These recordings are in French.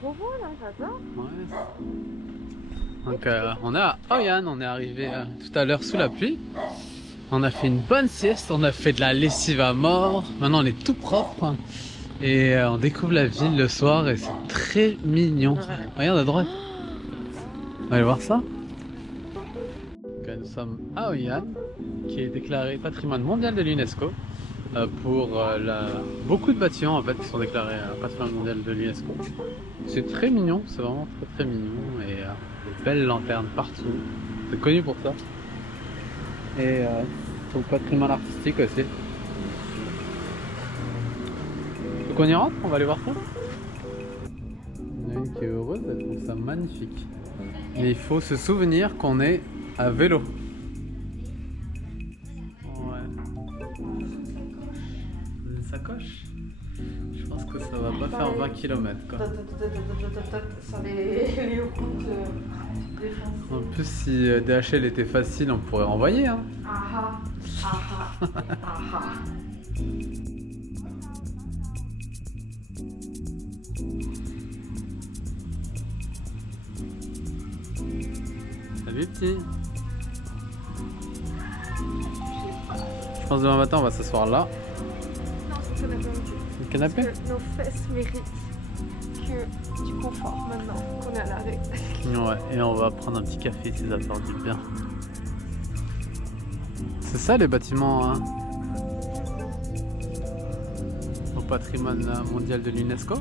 trop beau là, j'adore. Ouais. Donc on est à Hoi An, on est arrivé tout à l'heure sous la pluie. On a fait une bonne sieste, on a fait de la lessive à mort. Maintenant on est tout propre. Et on découvre la ville le soir et c'est très mignon. Ouais. Regarde à droite. On va aller voir ça. Donc, nous sommes à Hoi An, qui est déclaré patrimoine mondial de l'UNESCO. Pour beaucoup de bâtiments en fait qui sont déclarés patrimoine mondial de l'UNESCO. C'est très mignon, c'est vraiment très mignon et des belles lanternes partout. C'est connu pour ça. Et pour le patrimoine artistique aussi. Donc on y rentre, on va aller voir ça. Il y en a une qui est heureuse, elle trouve ça magnifique. Mais il faut se souvenir qu'on est à vélo. Sacoche. Je pense que ça va pas faire 20 km quoi. Sur les routes défoncées. En plus si DHL était facile on pourrait renvoyer hein. Ah ah, ah ah. Salut petit. Je pense demain matin on va s'asseoir là. Le canapé. Parce que nos fesses méritent que du confort maintenant qu'on est à l'arrêt. Ouais, et on va prendre un petit café si ça fait du bien. C'est ça les bâtiments hein, au patrimoine mondial de l'UNESCO.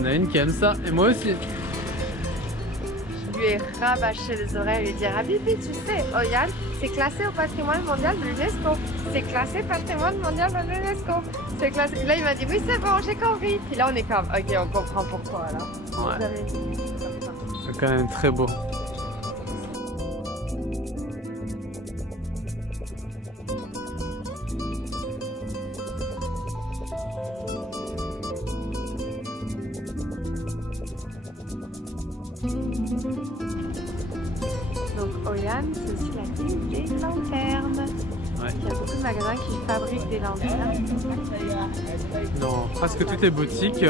Il y en a une qui aime ça, et moi aussi. Je lui ai rabâché les oreilles et lui dire: Habibi, tu sais, Hoi An, c'est classé au patrimoine mondial de l'UNESCO. C'est classé patrimoine mondial de l'UNESCO. C'est classé. Et là, il m'a dit: oui, c'est bon, j'ai compris. Puis là, on est comme: ok, on comprend pourquoi là. Ouais. C'est quand même très beau. Donc Hoi An, c'est aussi la ville des lanternes. Ouais. Il y a beaucoup de magasins qui fabriquent des lanternes. Dans presque toutes les boutiques.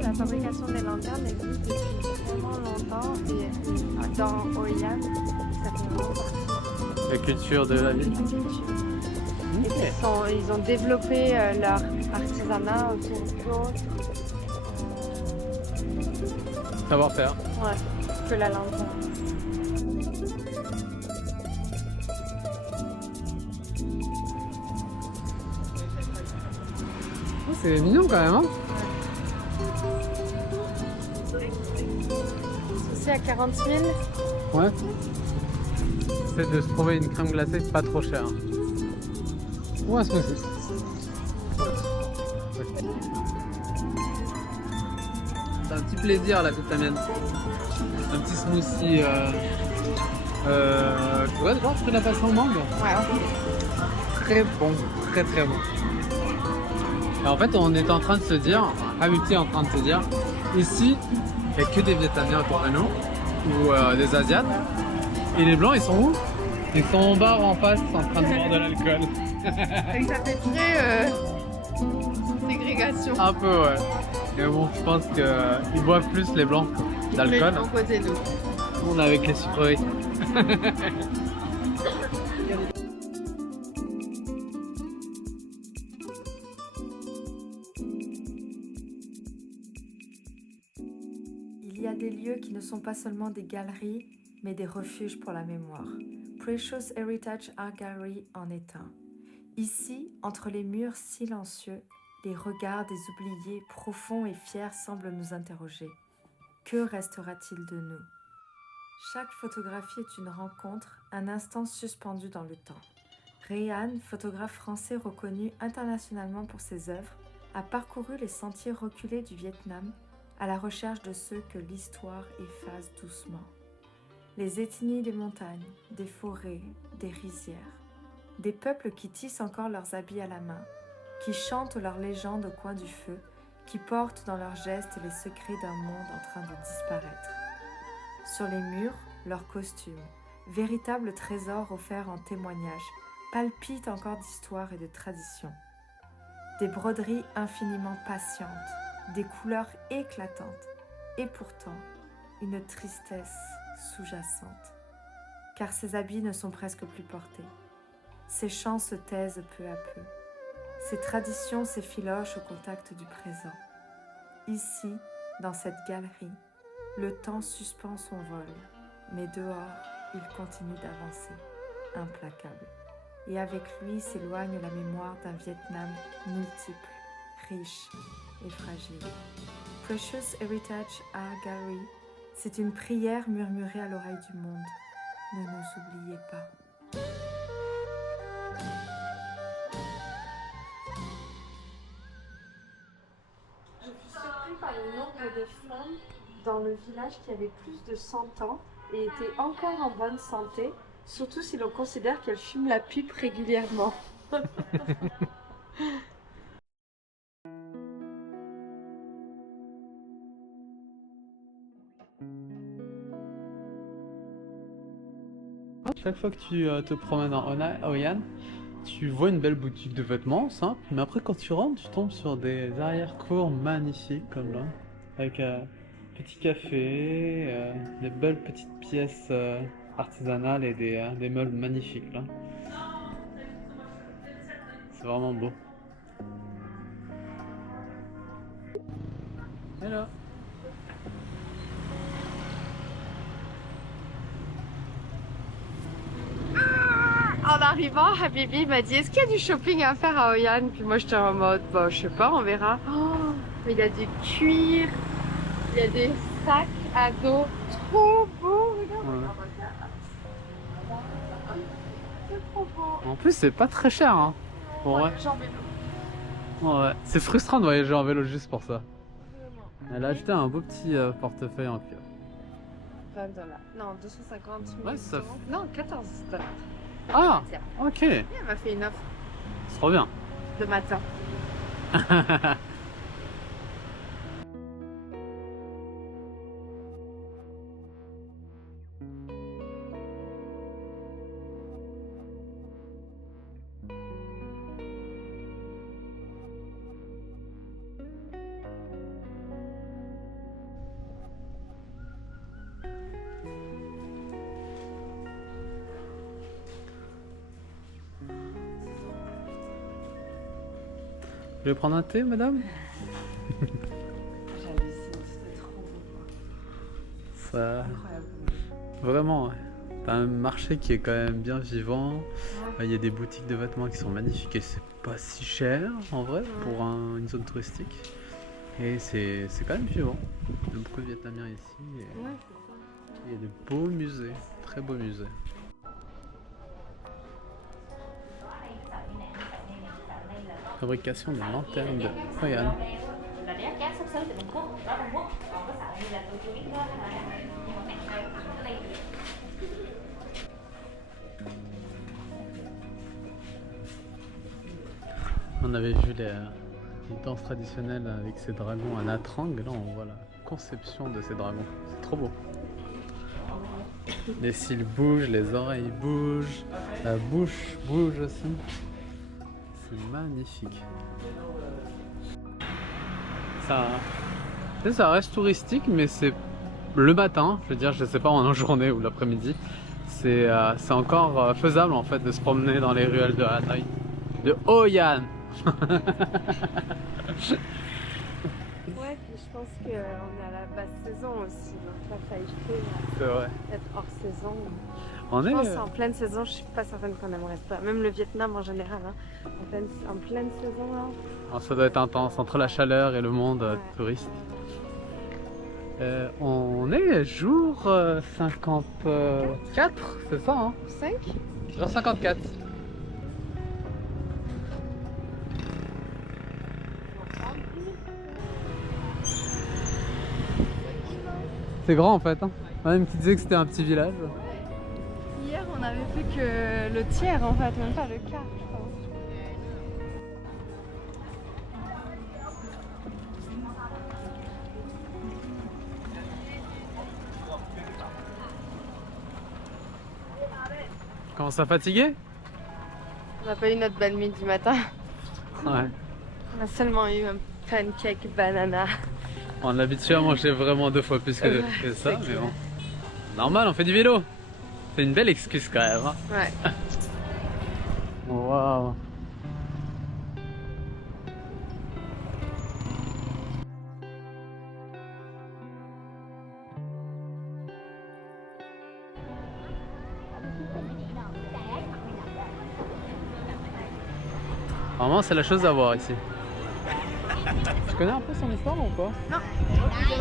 La fabrication des lanternes existe depuis vraiment longtemps et dans Hoi An, ça fait vraiment partie La culture de la de ville. la culture. Et ils ont développé leur artisanat autour d'autres Savoir-faire. que la lanterne. Oh, c'est mignon quand même hein. Ceci à 40 000. Ouais. C'est de se trouver une crème glacée pas trop chère. Ou un smoothie. C'est un petit plaisir la vitamine. Un petit smoothie. Ouais, genre tu l'as passé en mangue. Ouais. Très bon, très bon. Et en fait, on est en train de se dire, Hamilton est en train de se dire, ici, il n'y a que des Vietnamiens autour de nous, ou des Asiates. Et les Blancs, ils sont où? Ils sont en bar en face, en train de boire de l'alcool. Et ça fait très ségrégation. Un peu, ouais. Mais bon, je pense qu'ils boivent plus les Blancs d'alcool. Mais côté nous. On est avec les sucreries. y a des lieux qui ne sont pas seulement des galeries, mais des refuges pour la mémoire. Precious Heritage Art Gallery en est un. Ici, entre les murs silencieux, les regards des oubliés profonds et fiers semblent nous interroger. Que restera-t-il de nous? Chaque photographie est une rencontre, un instant suspendu dans le temps. Réan, photographe français reconnu internationalement pour ses œuvres, a parcouru les sentiers reculés du Vietnam à la recherche de ceux que l'histoire efface doucement. Les ethnies des montagnes, des forêts, des rizières, des peuples qui tissent encore leurs habits à la main, qui chantent leurs légendes au coin du feu, qui portent dans leurs gestes les secrets d'un monde en train de disparaître. Sur les murs, leurs costumes, véritables trésors offerts en témoignage, palpitent encore d'histoire et de tradition. Des broderies infiniment patientes, des couleurs éclatantes, et pourtant une tristesse sous-jacente. Car ces habits ne sont presque plus portés. Ces chants se taisent peu à peu. Ces traditions s'effilochent au contact du présent. Ici, dans cette galerie, le temps suspend son vol, mais dehors, il continue d'avancer, implacable. Et avec lui s'éloigne la mémoire d'un Vietnam multiple, riche et fragile. Precious Heritage Art Gallery, c'est une prière murmurée à l'oreille du monde. Ne nous oubliez pas. Je suis surprise par le nombre de femmes dans le village qui avaient plus de 100 ans et étaient encore en bonne santé, surtout si l'on considère qu'elles fument la pipe régulièrement. Chaque fois que tu te promènes en Hoi An, tu vois une belle boutique de vêtements simple, mais après quand tu rentres, tu tombes sur des arrière-cours magnifiques comme là, avec petit café, des belles petites pièces artisanales et des meubles magnifiques là. C'est vraiment beau. Hello. En arrivant, Habibi m'a dit est-ce qu'il y a du shopping à faire à Hoi An? Puis moi j'étais en mode bah je sais pas, on verra. Oh, mais il y a du cuir, il y a des sacs à dos trop beaux, regarde. Ouais. C'est trop beau. En plus, c'est pas très cher, hein. Bon, ouais. J'en vélo. Ouais. C'est frustrant de voyager en vélo juste pour ça. Vraiment. Elle a acheté un beau petit portefeuille en cuir. $20. Non, 250 000 Ouais, ça euros. Non, 14 $. Ah, Tiens. ok. Et elle m'a fait une offre C'est trop bien. de matin. Vous voulez prendre un thé, madame? J'hallucine, c'était trop beau. Ça... Incroyable. Vraiment, ouais. T'as un marché qui est quand même bien vivant. Il y a des boutiques de vêtements qui sont magnifiques et c'est pas si cher en vrai pour une zone touristique. Et c'est quand même vivant. Il y a beaucoup de Vietnamiens ici. Et Ouais. il y a de beaux musées, très beaux musées. Fabrication de lanternes de Hoi An. Là đéo cát xuất xứ từ Trung Quốc, đó Trung Quốc, còn cái sợi như là tôi chưa biết đó là nhưng mà nặng hơn hẳn đây. On avait vu les danses traditionnelles avec ces dragons à Natrang. Là, on voit la conception de ces dragons. C'est trop beau. Les cils bougent, les oreilles bougent, la bouche bouge aussi. C'est magnifique. Ça reste touristique, mais c'est le matin. Je veux dire, je sais pas en journée ou l'après-midi. C'est encore faisable en fait de se promener dans les ruelles de Hanoï, de Hoi An. Ouais, puis je pense qu'on est à la basse saison aussi, donc là, ça éviter C'est vrai. d'être hors saison. On Je est. pense qu'en pleine saison, je suis pas certaine qu'on aimerait pas. Même le Vietnam en général, hein. En pleine saison, là. Ça doit être intense entre la chaleur et le monde Ouais. touriste. On est jour 54, c'est ça hein? 5 Jour 54. C'est grand en fait, hein. Même qui disait que c'était un petit village. Hier, on avait fait que le tiers en fait, même pas le quart, je pense. Commence à fatiguer? On n'a pas eu notre belle nuit du matin. Ouais. On a seulement eu un pancake banana. On est habitué à manger vraiment 2 fois plus que ça, c'est mais clair. bon. Normal, on fait du vélo. C'est une belle excuse quand même. Hein. Ouais. Waouh. Vraiment, c'est la chose à voir ici. Tu connais un peu son histoire ou pas?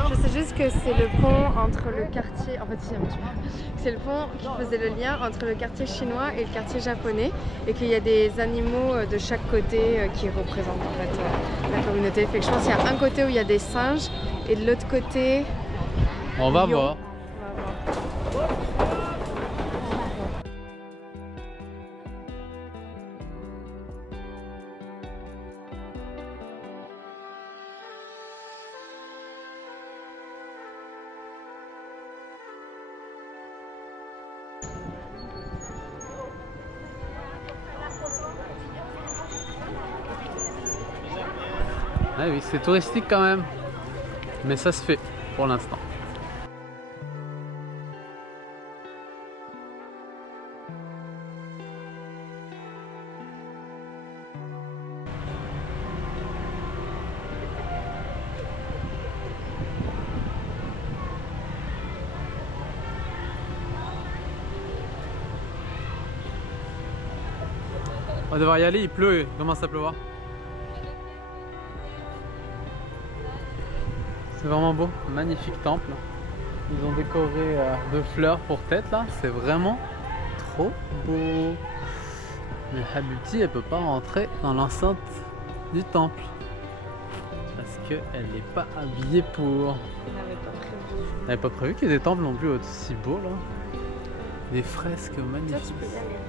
Je sais juste que c'est le pont entre le quartier, en fait si un petit peu, c'est le pont qui faisait le lien entre le quartier chinois et le quartier japonais et qu'il y a des animaux de chaque côté qui représentent en fait la communauté. Fait que je pense qu'il y a un côté où il y a des singes et de l'autre côté... On va lions. voir. On va voir. Ah oui, c'est touristique quand même. Mais ça se fait pour l'instant. On va devoir y aller, il pleut, il commence à pleuvoir. C'est vraiment beau, magnifique temple. Ils ont décoré de fleurs pour tête là, c'est vraiment trop beau. Mais Habibti elle peut pas rentrer dans l'enceinte du temple parce qu'elle n'est pas habillée pour. On n'avait pas prévu. Elle n'avait pas prévu qu'il y ait des temples non plus aussi beaux là. Des fresques Toi magnifiques. tu peux y aller.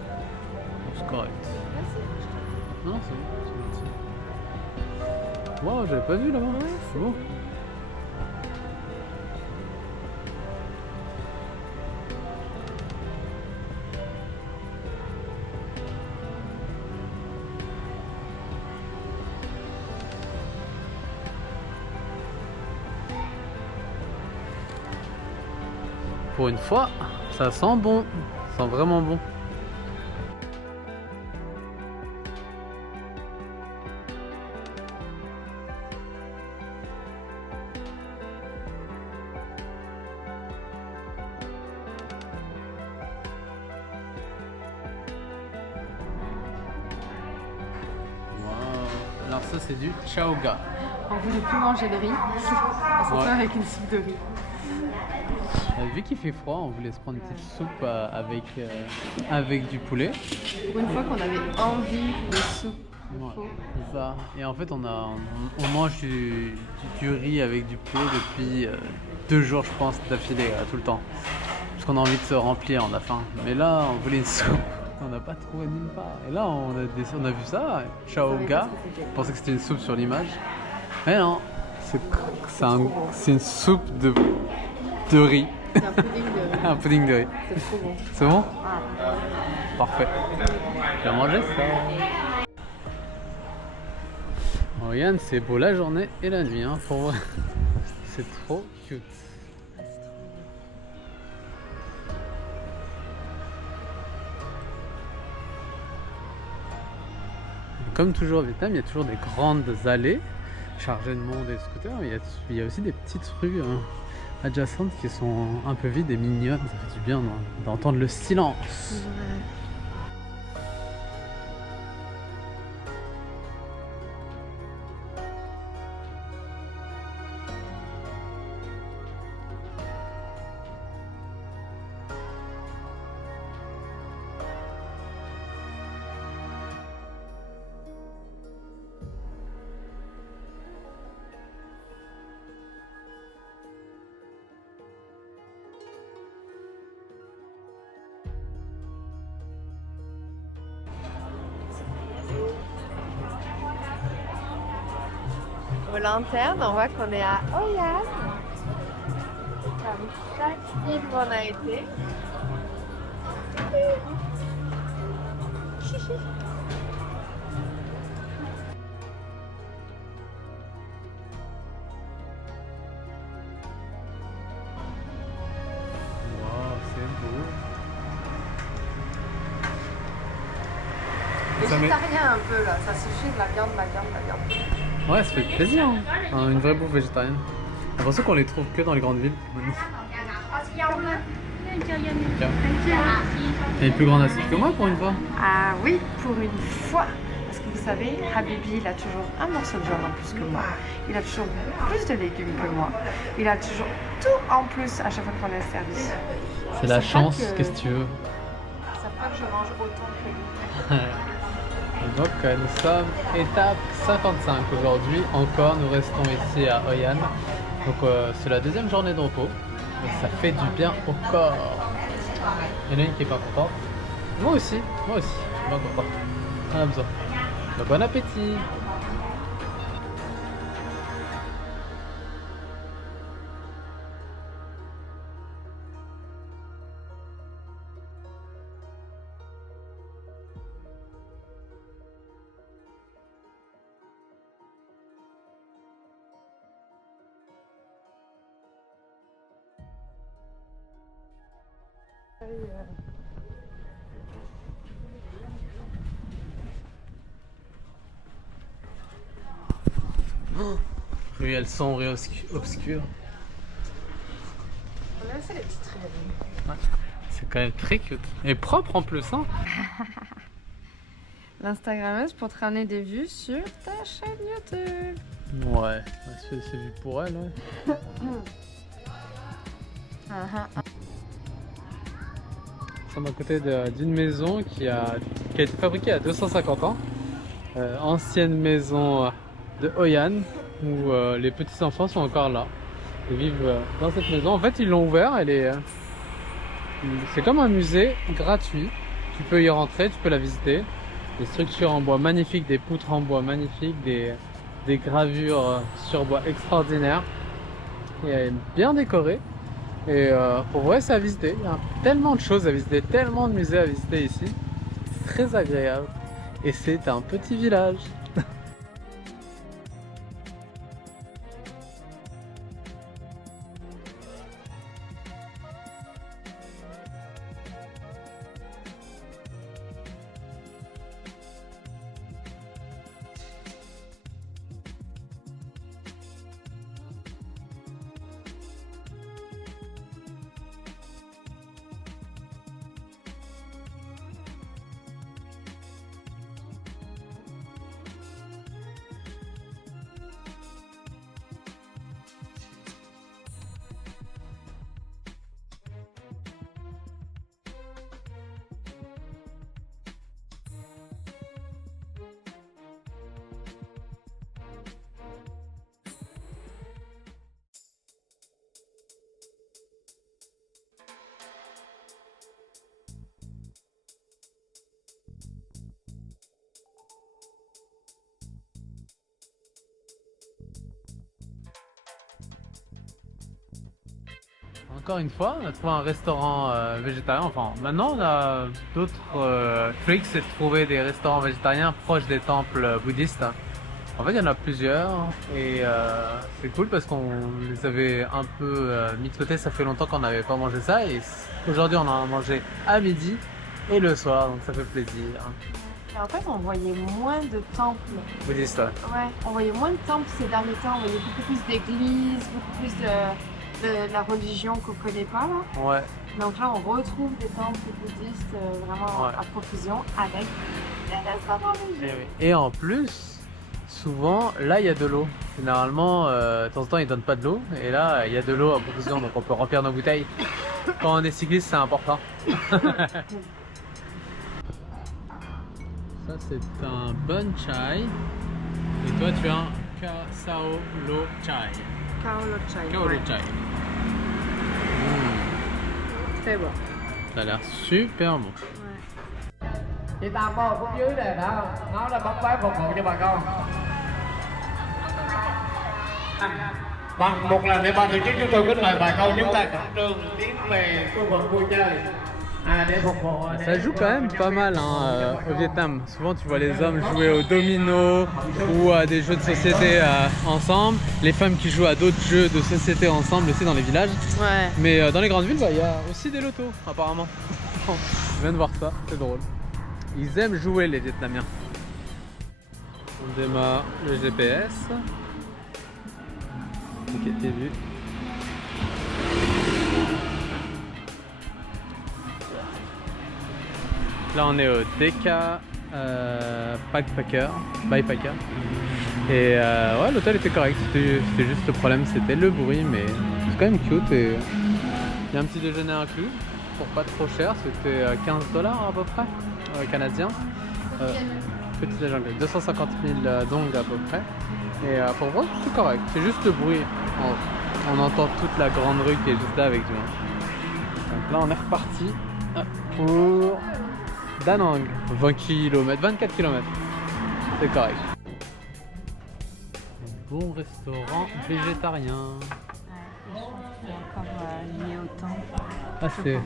C'est correct. Là, c'est- Non, c'est bon. Wow, j'avais pas vu là-bas. C'est beau. Pour une fois, ça sent bon. Ça sent vraiment bon. Alors ça c'est du chaoga. On voulait plus manger de riz. On s'en Ouais. fait avec une soupe de riz. Vu qu'il fait froid, on voulait se prendre une petite soupe avec du poulet. Pour une fois qu'on avait envie de soupe. Ouais, c'est ça. Et en fait on mange du riz avec du poulet depuis 2 jours je pense d'affilée tout le temps. Parce qu'on a envie de se remplir, on a faim. Mais là on voulait une soupe. On n'a pas trouvé nulle part. Et là on a vu ça, chaoga. On pensait que c'était une soupe sur l'image. Mais non, c'est une soupe de riz. C'est un pudding de riz. Un pudding de riz. C'est trop bon. C'est bon? Ah. Parfait. Je vais manger ça. Oh Yann, c'est beau la journée et la nuit, hein, pour vrai. C'est trop cute. Comme toujours au Vietnam, il y a toujours des grandes allées chargé de monde et de scooters. Il y a aussi des petites rues adjacentes qui sont un peu vides et mignonnes. Ça fait du bien d'entendre le silence. Aux lanternes, on voit qu'on est à Hoi An. Comme chaque île où on a été. Wow, c'est beau. Végétarien un peu là, ça suffit de la viande. Ouais, ça fait plaisir. Hein. Une vraie bouffe végétarienne. J'ai l'impression qu'on les trouve que dans les grandes villes. Il est plus grand assiette que moi pour une fois. Ah oui, pour une fois. Parce que vous savez, Habibi, il a toujours un morceau de viande en plus que moi. Il a toujours plus de légumes que moi. Il a toujours tout en plus à chaque fois qu'on est au service. C'est la Ça chance, fait que- qu'est-ce que tu veux. Ça fait que je mange autant que lui. Donc nous sommes étape 55 aujourd'hui. Encore, nous restons ici à Hoi An. Donc c'est la deuxième journée de repos. Et ça fait du bien au corps. Il y en a une qui est pas contente. Moi aussi, je suis pas content. On a besoin. Donc, bon appétit. Ruelle sombre et obscure. On a aussi les petites ruelles. C'est quand même très cute. Et propre en plus, hein. L'Instagrammeuse pour te ramener des vues sur ta chaîne YouTube. Ouais, c'est vu pour elle, ouais. Nous sommes à côté d'une maison qui a été fabriquée à 250 ans. Ancienne maison de Hoi An où les petits enfants sont encore là. Ils vivent dans cette maison. En fait, ils l'ont ouvert. C'est comme un musée gratuit. Tu peux y rentrer, tu peux la visiter. Des structures en bois magnifiques, des poutres en bois magnifiques, des gravures sur bois extraordinaires. Et bien décoré. Et pour vrai, c'est à visiter. Il y a tellement de choses à visiter, tellement de musées à visiter ici. C'est très agréable. Et c'est un petit village. Encore une fois, on a trouvé un restaurant végétarien. Enfin, maintenant on a d'autres tricks, c'est de trouver des restaurants végétariens proches des temples bouddhistes. En fait, il y en a plusieurs et c'est cool parce qu'on les avait un peu mis de côté. Ça fait longtemps qu'on n'avait pas mangé ça et aujourd'hui on en a mangé à midi et le soir, donc ça fait plaisir. Et en fait, on voyait moins de temples. Bouddhiste, ouais. Ouais, on voyait moins de temples ces derniers temps. On voyait beaucoup plus d'églises, beaucoup plus de la religion qu'on connaît pas là. Ouais. Donc là, on retrouve des temples bouddhistes vraiment Ouais. à profusion avec des restaurants religieux. Et en plus, souvent, là, il y a de l'eau. Généralement, de temps en temps, ils donnent pas de l'eau. Et là, il y a de l'eau à profusion, donc on peut remplir nos bouteilles. Quand on est cycliste, c'est important. Ça, c'est un bon chai. Et toi, tu as un Sao Lo Chai. Kaolo chai. Kao Lo Ouais. Chai. Très bon. Ça a l'air super bon. Ouais. Chị Tâm có một phút dưới này đã nó là bóng quái phục vụ cho bà con. Bằng một lần để ban tổ chức chúng tôi kính mời bà con chúng ta khẩn trương tiến về khu vực vui chơi để phục vụ. Ça joue quand même pas mal hein, au Vietnam. Souvent tu vois les hommes jouer au domino ou à des jeux de société ensemble. Les femmes qui jouent à d'autres jeux de société ensemble aussi dans les villages. Ouais. Mais dans les grandes villes, il y a aussi des lotos apparemment. Je viens de voir ça, c'est drôle. Ils aiment jouer les Vietnamiens. On démarre le GPS. Ok, t'es vu. Là on est au DK Backpacker. Et ouais, l'hôtel était correct, c'était juste le problème, c'était le bruit, mais c'est quand même cute. Et il y a un petit déjeuner inclus pour pas trop cher, c'était 15 $ à peu près canadiens. Petit déjeuner inclus, 250 000 dong à peu près. Et pour moi c'est correct, c'est juste le bruit. On entend toute la grande rue qui est juste là avec du monde. Donc là on est reparti pour Da Nang, 20 km, 24 km, c'est correct. Un bon restaurant végétarien. Ouais, je pense que c'est encore lié au temple. Ah c'est...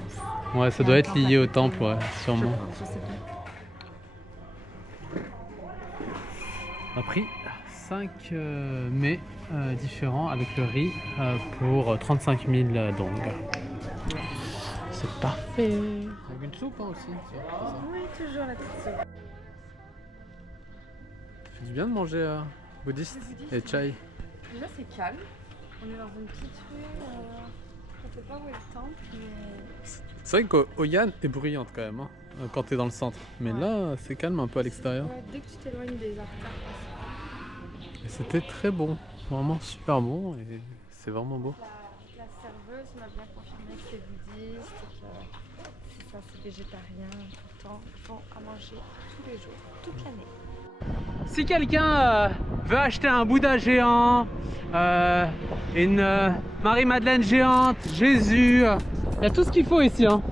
Ouais, ça doit être lié au temple, ouais, sûrement. Je sais pas. On a pris 5 mets différents avec le riz pour 35 000 dong. C'est parfait. Avec une soupe hein, aussi. Oui, toujours la petite soupe. Ça fait du bien de manger bouddhiste et chai. Déjà, c'est calme. On est dans une petite rue. Je ne sais pas où est le temple, mais. C'est vrai qu'Hoi An est bruyante quand même hein, quand t'es dans le centre. Mais là, c'est calme un peu à l'extérieur. Ouais, dès que tu t'éloignes des artères. Et c'était très bon, vraiment super bon et c'est vraiment beau. La serveuse m'a bien confirmé que c'est bouddhiste, que c'est ça, c'est végétarien, tout le temps. Ils font à manger tous les jours, toute l'année. Si quelqu'un veut acheter un Bouddha géant, une Marie-Madeleine géante, Jésus, il y a tout ce qu'il faut ici. Hein.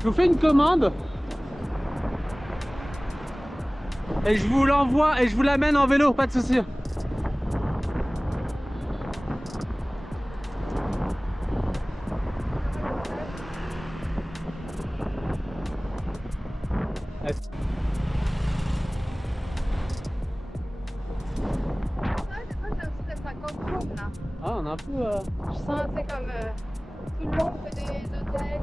Je vous fais une commande et je vous l'envoie et je vous l'amène en vélo, pas de souci. Ah, on a un peu... Je sens c'est comme tout le monde fait des hôtels.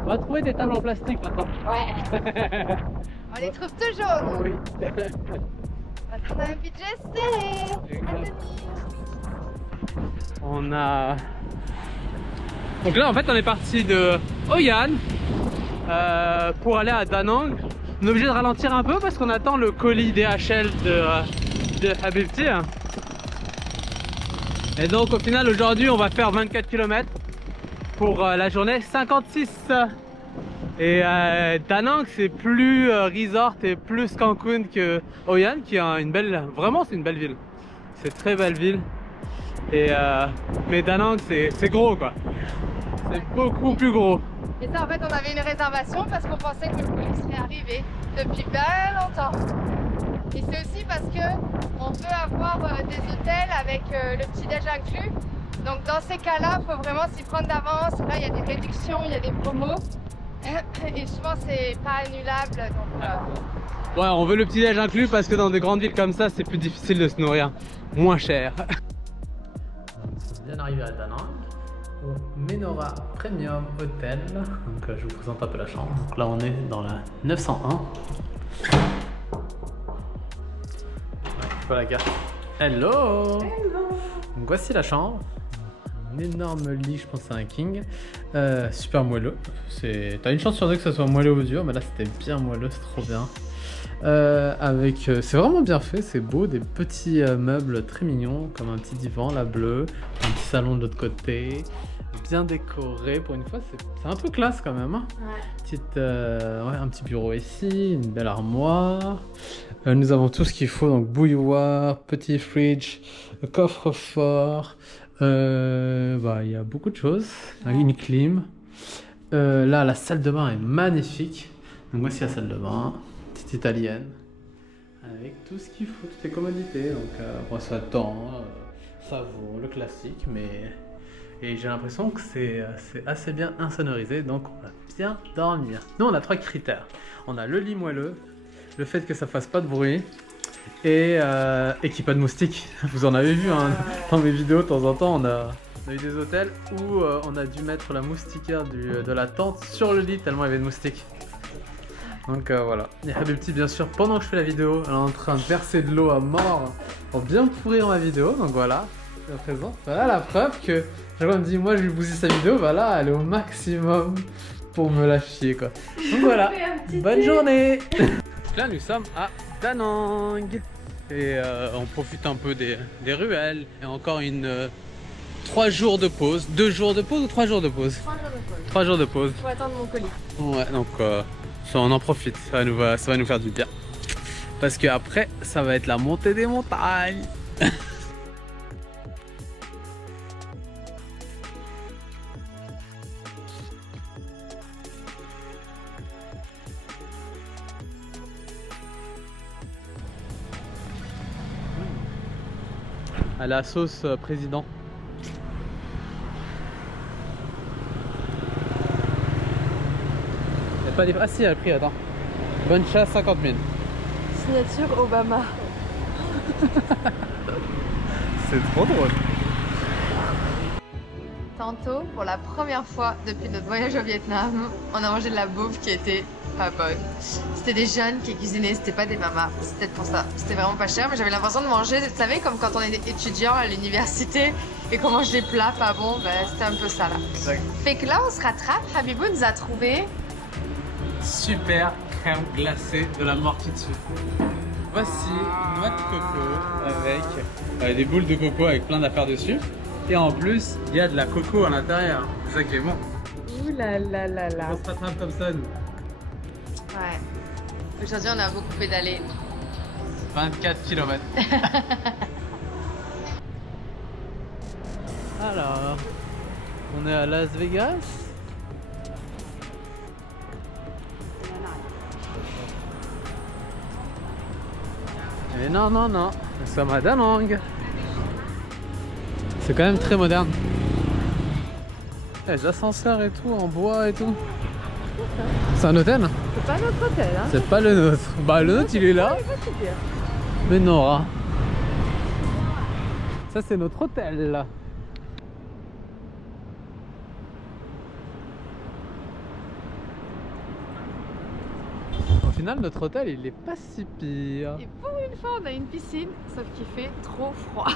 On va trouver des tables en plastique maintenant. Ouais. On les trouve toujours. Oui. On va trouver un budget serré. On a... Donc là en fait on est parti de Hoi An pour aller à Da Nang. On est obligé de ralentir un peu parce qu'on attend le colis DHL de Habibti. Et donc au final aujourd'hui on va faire 24 km pour la journée 56. Et Da Nang c'est plus resort et plus Cancun que Hoi An qui a une belle... Vraiment c'est une belle ville. C'est une très belle ville. Et mais Da Nang c'est gros quoi. C'est beaucoup plus gros. Et ça en fait on avait une réservation parce qu'on pensait que le colis serait arrivé depuis bien longtemps. Et c'est aussi parce que on peut avoir des hôtels avec le petit-déj inclus. Donc dans ces cas-là, il faut vraiment s'y prendre d'avance. Là, il y a des réductions, il y a des promos. Et souvent, c'est pas annulable. Donc, Ouais, on veut le petit-déj inclus parce que dans des grandes villes comme ça, c'est plus difficile de se nourrir. Moins cher. On est bien arrivé à Da Nang. au Menorah Premium Hotel. Donc je vous présente un peu la chambre. Donc là on est dans la 901. Voilà, gars. Hello. Donc voici la chambre. Un énorme lit, je pense que c'est un king. Super moelleux. T'as une chance sur deux que ça soit moelleux ou dur, mais là c'était bien moelleux, c'est trop bien. C'est vraiment bien fait, c'est beau, des petits meubles très mignons, comme un petit divan là bleu, un petit salon de l'autre côté, bien décoré. Pour une fois, c'est un peu classe quand même. Hein. Ouais. Un petit bureau ici, une belle armoire. Nous avons tout ce qu'il faut, donc bouilloire, petit fridge, coffre-fort. Il y a beaucoup de choses, une clim. Là, la salle de bain est magnifique. Donc voici la salle de bain. Italienne avec tout ce qu'il faut, toutes les commodités, donc brosse-à-dents, savon, le classique, et j'ai l'impression que c'est assez bien insonorisé, donc on va bien dormir. Nous on a 3 critères, on a le lit moelleux, le fait que ça fasse pas de bruit et qu'il n'y ait pas de moustiques. Vous en avez vu hein, dans mes vidéos de temps en temps, on a eu des hôtels où on a dû mettre la moustiquaire de la tente sur le lit tellement il y avait de moustiques. Donc voilà. Et Habibti, bien sûr, pendant que je fais la vidéo, elle est en train de verser de l'eau à mort pour bien pourrir ma vidéo. Donc voilà, la présente. Voilà la preuve que chaque fois elle me dit, moi je lui bousille sa vidéo, voilà, elle est au maximum pour me la chier quoi. Donc voilà, bonne journée. Là nous sommes à Da Nang et on profite un peu des ruelles et encore 3 jours de pause. 2 jours de pause ou 3 jours de pause? 3 jours de pause. 3 jours de pause. Pour attendre mon colis. Ouais, donc ça, on en profite, ça va nous faire du bien. Parce que après, ça va être la montée des montagnes. À la sauce président. Pas des... Ah si, elle a pris, attends. Bonne chasse, 50 000. Signature Obama. C'est trop drôle. Tantôt, pour la première fois depuis notre voyage au Vietnam, on a mangé de la bouffe qui était pas bonne. C'était des jeunes qui cuisinaient, c'était pas des mamas. C'est peut-être pour ça. C'était vraiment pas cher, mais j'avais l'impression de manger, vous savez, comme quand on est étudiant à l'université et qu'on mange des plats pas bons, c'était un peu ça là. Exact. Fait que là, on se rattrape. Habibou nous a trouvé Super crème glacée de la mort tout de suite. Voici une noix de coco avec des boules de coco avec plein d'affaires dessus. Et en plus, il y a de la coco à l'intérieur. C'est ça qui est bon. Ouh là là là là. On se rattrape comme ça, nous. Ouais. Aujourd'hui, on a beaucoup pédalé. 24 km. Alors, on est à Las Vegas. Et non, nous sommes à Da Nang. C'est quand même très moderne. Les ascenseurs et tout, en bois et tout. C'est un hôtel? C'est pas notre hôtel, hein? C'est pas le nôtre. Bah le nôtre il est là. Mais Nora. Ça c'est notre hôtel là. Au final notre hôtel il est pas si pire. Et pour une fois on a une piscine, sauf qu'il fait trop froid.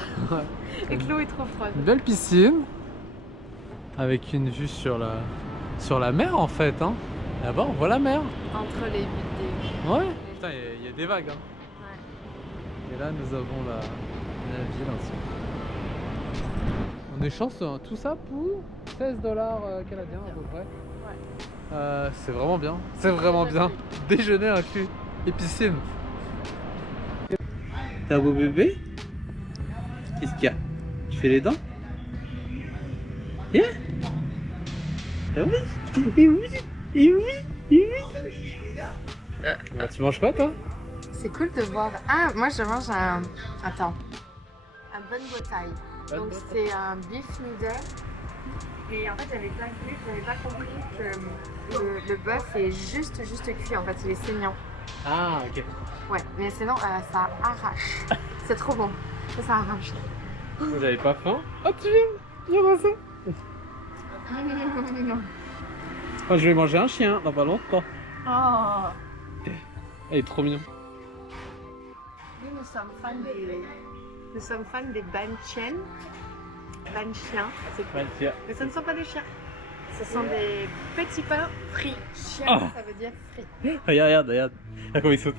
Et que l'eau est trop froide. Une belle piscine. Avec une vue sur la mer en fait hein. Là-bas on voit la mer. Entre les buttes. Ouais. Putain il y a des vagues hein. Ouais. Et là nous avons la ville ainsi. On échange tout ça pour 16 $ canadiens à peu près. Ouais. C'est vraiment bien. C'est vraiment bien. Déjeuner inclus. Et piscine. T'as un beau bébé? Qu'est-ce qu'il y a? Tu fais les dents? Yeah? Ah oui? Tu manges quoi toi? C'est cool de voir. Ah, moi je mange un. Attends. Un bon botaille. Donc c'est un beef noodle. Et en fait j'avais pas compris que le bœuf est juste cuit en fait, il est saignant. Ah ok. Ouais, mais sinon ça arrache. C'est trop bon. Ça arrache. J'avais pas faim. Oh tu viens ça. Oh, je vais manger un chien dans pas longtemps. Oh. Il est trop mignon. Nous sommes fans des banchiens. Banchiens, c'est quoi? Mais ce ne sont pas des chiens. Ce sont des petits pains frits. Chien, Oh. ça veut dire frit. Regarde. Regarde comment il saute.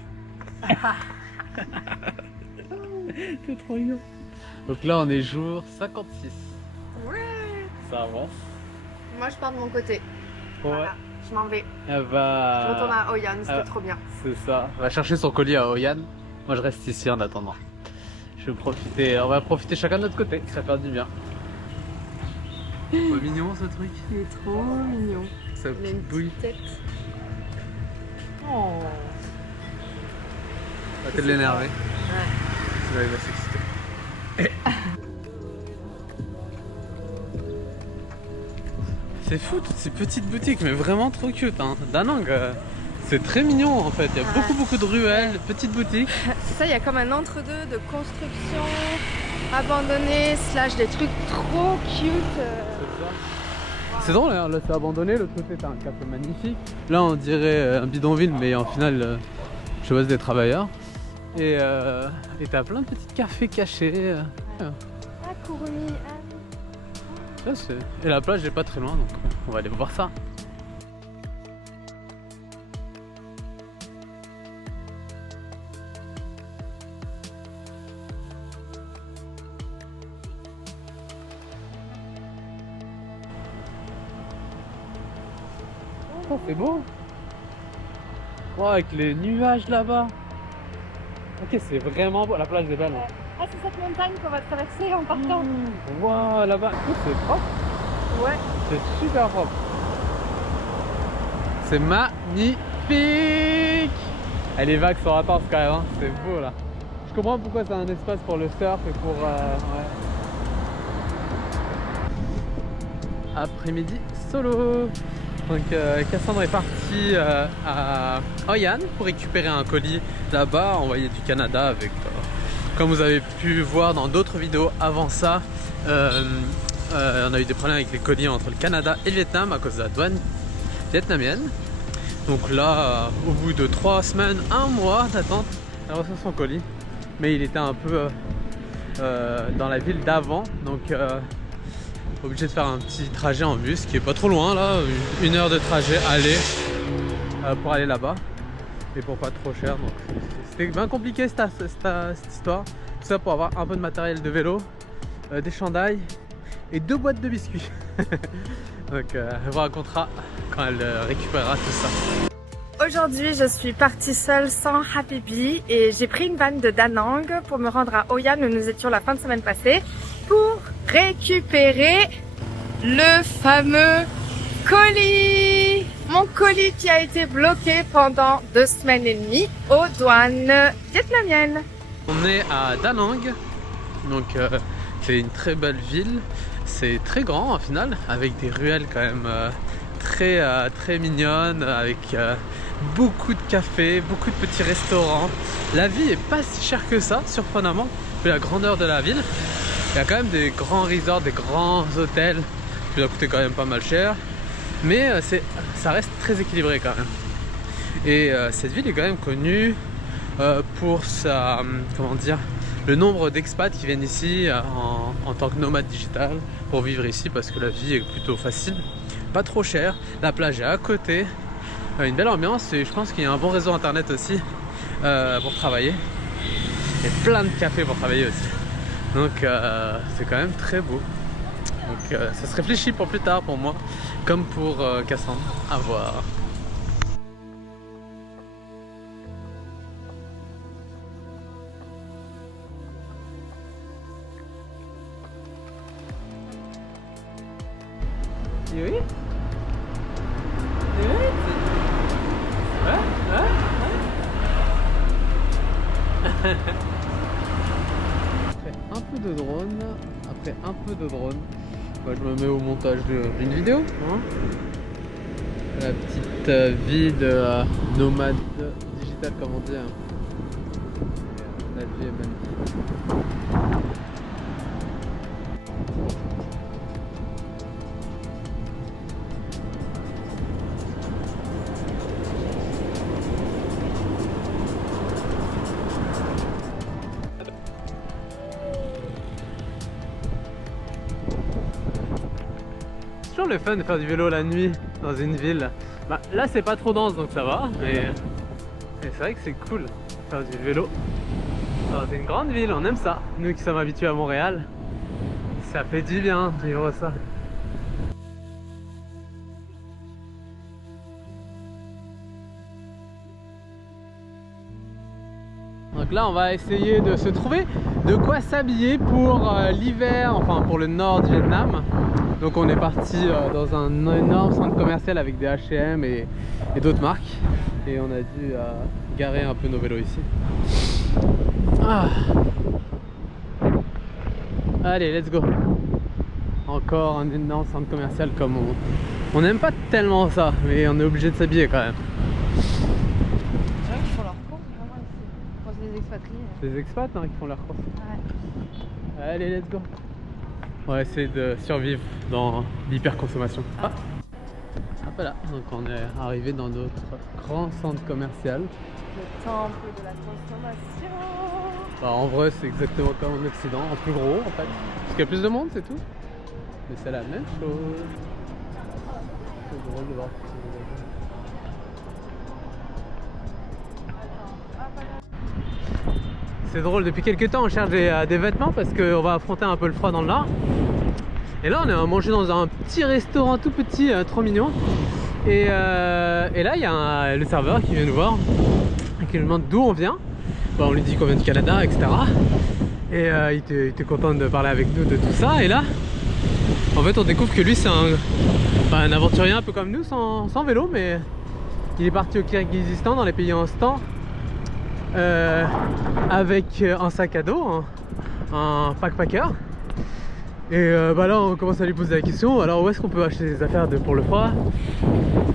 C'est trop mignon. Donc là, on est jour 56. Ouais. Ça avance. Moi, je pars de mon côté. Ouais. Voilà, je m'en vais. Elle Je va. retourne à Hoi An, c'était trop bien. C'est ça. Elle va chercher son colis à Hoi An. Moi, je reste ici en attendant. Je vais profiter. On va profiter chacun de notre côté. Ça fait du bien. Pas mignon ce truc. Il est trop mignon. Sa Il a une petite bouille. petite tête. Oh. Va peut-être l'énerver. Ouais. Là, il va s'exciter. C'est fou toutes ces petites boutiques, mais vraiment trop cute. Hein. Da Nang, c'est très mignon en fait. Il y a beaucoup de ruelles, de petites boutiques. C'est ça, il y a comme un entre-deux de construction abandonnée, slash des trucs trop cute. C'est drôle, hein, là c'est abandonné, l'autre côté t'as un café magnifique. Là on dirait un bidonville, mais en final, je sais pas, c'est des travailleurs. Et t'as plein de petits cafés cachés. Ah, Kurumi. Là, et la plage est pas très loin, donc on va aller voir ça. Oh, c'est beau. Oh, avec les nuages là-bas. Ok, c'est vraiment beau. La plage est belle. Hein. Ah, c'est cette montagne qu'on va traverser en partant. Waouh, là-bas. Oh, c'est propre. Ouais. C'est super propre. C'est magnifique. Et les vagues sont intenses quand même. Hein. C'est beau là. Je comprends pourquoi c'est un espace pour le surf et pour... ouais. Après-midi solo. Donc Cassandre est partie à Hoi An pour récupérer un colis là-bas envoyé du Canada avec, comme vous avez pu voir dans d'autres vidéos avant ça, on a eu des problèmes avec les colis entre le Canada et le Vietnam à cause de la douane vietnamienne. Donc là, au bout de 3 semaines, 1 mois d'attente, elle reçoit son colis. Mais il était un peu dans la ville d'avant, donc obligé de faire un petit trajet en bus qui est pas trop loin là, 1 heure de trajet aller pour aller là-bas et pour pas trop cher. Donc c'était bien compliqué cette histoire. Tout ça pour avoir un peu de matériel de vélo, des chandails et 2 boîtes de biscuits. Donc elle vous racontera quand elle récupérera tout ça. Aujourd'hui, je suis partie seule sans Habibi et j'ai pris une van de Da Nang pour me rendre à Hoi An où nous étions la fin de semaine passée pour récupérer le fameux colis. Mon colis qui a été bloqué pendant 2 semaines et demie aux douanes vietnamiennes. On est à Da Nang, donc c'est une très belle ville. C'est très grand au final, avec des ruelles quand même très mignonnes, avec beaucoup de cafés, beaucoup de petits restaurants. La vie est pas si chère que ça, surprenamment, vu la grandeur de la ville. Il y a quand même des grands resorts, des grands hôtels qui doivent coûter quand même pas mal cher, mais ça reste très équilibré quand même. Et cette ville est quand même connue pour sa, comment dire, le nombre d'expats qui viennent ici en tant que nomades digital pour vivre ici, parce que la vie est plutôt facile, pas trop cher, la plage est à côté, une belle ambiance, et je pense qu'il y a un bon réseau internet aussi pour travailler, et plein de cafés pour travailler aussi. Donc c'est quand même très beau. Donc ça se réfléchit pour plus tard pour moi, comme pour Cassandre, à voir. You eat? You eat? Après un peu de drone, bah, je me mets au montage d'une vidéo. Hein, la petite vie de nomade digital, comme on dit. Hein. La vie est magnifique. toujours le fun de faire du vélo la nuit dans une ville. Bah, là c'est pas trop dense donc ça va, mais c'est vrai que c'est cool de faire du vélo dans une grande ville, on aime ça. Nous qui sommes habitués à Montréal, ça fait du bien de vivre ça. Donc là on va essayer de se trouver de quoi s'habiller pour l'hiver, enfin pour le nord du Vietnam. Donc on est parti dans un énorme centre commercial avec des H&M et d'autres marques. Et on a dû garer un peu nos vélos ici. Ah. Allez, let's go. Encore un énorme centre commercial comme on n'aime pas tellement ça, mais on est obligé de s'habiller quand même. C'est vrai qu'ils font leur course vraiment ici. Quand c'est des expatriés. C'est des expats hein, qui font leur course. Ouais. Allez, let's go. On va essayer de survivre dans l'hyperconsommation. Ah. Hop là, donc on est arrivé dans notre grand centre commercial. Le temple de la consommation. Bah, en vrai c'est exactement comme en Occident, en plus gros en fait. Parce qu'il y a plus de monde c'est tout. Mais c'est la même chose. C'est drôle de voir. C'est drôle, depuis quelques temps on cherche des vêtements parce qu'on va affronter un peu le froid dans le nord. Et là on est à manger dans un petit restaurant tout petit, trop mignon. Et là il y a le serveur qui vient nous voir et qui nous demande d'où on vient. Bah, on lui dit qu'on vient du Canada, etc. Et il était content de parler avec nous de tout ça. Et là, en fait on découvre que lui c'est un aventurier un peu comme nous, sans vélo, mais il est parti au Kirghizistan, dans les pays en stand, avec un sac à dos, un backpacker. Et bah là on commence à lui poser la question, alors où est-ce qu'on peut acheter des affaires pour le froid?